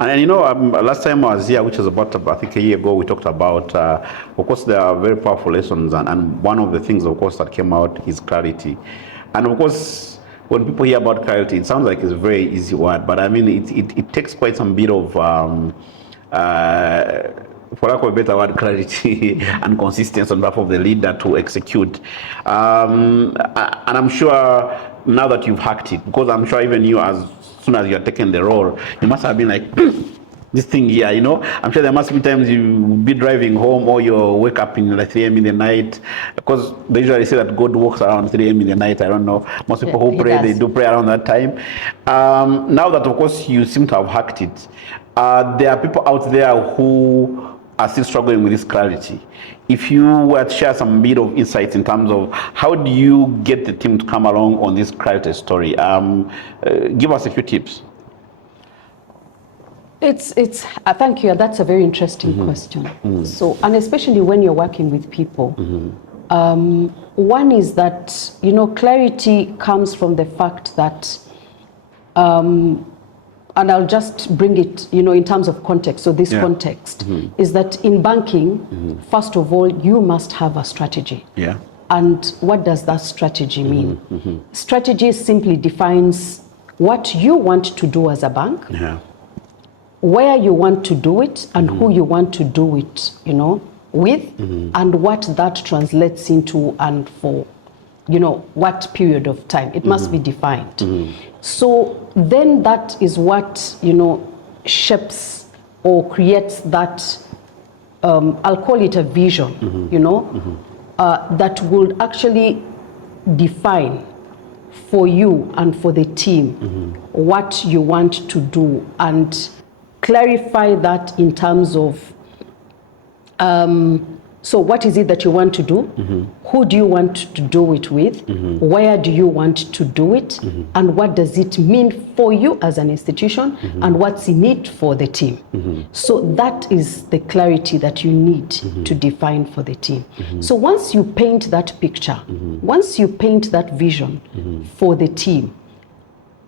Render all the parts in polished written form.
And last time I was here, which was about, I think, a year ago, we talked about, of course, there are very powerful lessons. And one of the things, of course, that came out is clarity. And of course, when people hear about clarity, it sounds like it's a very easy word. But I mean, it takes quite some bit of, for lack of a better word, clarity and consistency on behalf of the leader to execute. And I'm sure now that you've hacked it, because I'm sure even you, as soon as you're taking the role, you must have been like, this thing here, I'm sure there must be times you be driving home or you wake up in like 3 a.m. in the night, because they usually say that God walks around 3 a.m. in the night. I don't know. Most people who pray, they do pray around that time. Now that, of course, you seem to have hacked it, there are people out there who are still struggling with this clarity. If you were to share some bit of insights in terms of how do you get the team to come along on this clarity story, give us a few tips. Thank you. That's a very interesting question. So, and especially when you're working with people, one is that, clarity comes from the fact that, and I'll just bring it, in terms of context. So this context is that in banking, first of all, you must have a strategy. Yeah. And what does that strategy mean? Strategy simply defines what you want to do as a bank, where you want to do it, and who you want to do it, with, and what that translates into, and for, what period of time. It must be defined. So then that is what, shapes or creates that, I'll call it a vision, that will actually define for you and for the team what you want to do, and clarify that in terms of, so what is it that you want to do? Who do you want to do it with? Where do you want to do it? And what does it mean for you as an institution? And what's in it for the team? So that is the clarity that you need to define for the team. So once you paint that picture, once you paint that vision for the team,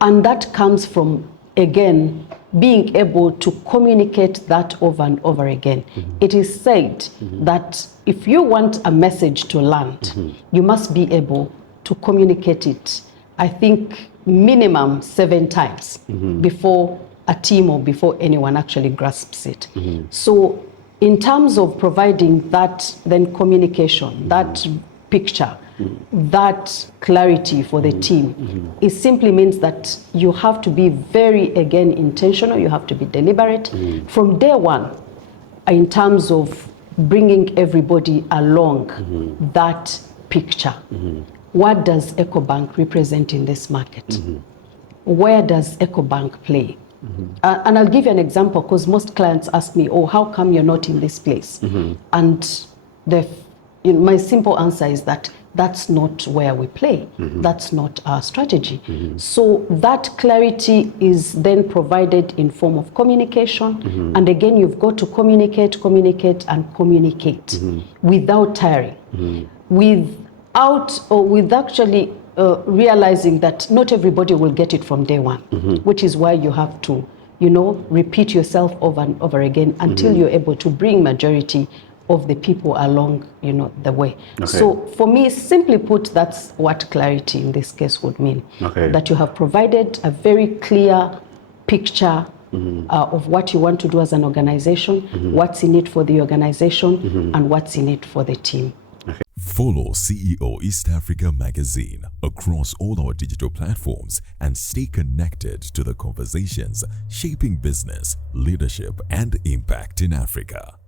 and that comes from, again, being able to communicate that over and over again. It is said that if you want a message to land, you must be able to communicate it, I think, minimum 7 times before a team or before anyone actually grasps it. So in terms of providing that then communication, that picture, that clarity for the team, it simply means that you have to be very, again, intentional. You have to be deliberate from day one in terms of bringing everybody along that picture. What does Ecobank represent in this market? Where does Ecobank play? And I'll give you an example, because most clients ask me, oh, how come you're not in this place? And my simple answer is that that's not where we play. That's not our strategy. So that clarity is then provided in form of communication. And again, you've got to communicate, and communicate without tiring, with actually realizing that not everybody will get it from day one, which is why you have to, repeat yourself over and over again until you're able to bring majority of the people along, the way. So for me, simply put, that's what clarity in this case would mean. That you have provided a very clear picture of what you want to do as an organization, what's in it for the organization, and what's in it for the team. Follow CEO East Africa Magazine across all our digital platforms and stay connected to the conversations shaping business, leadership, and impact in Africa.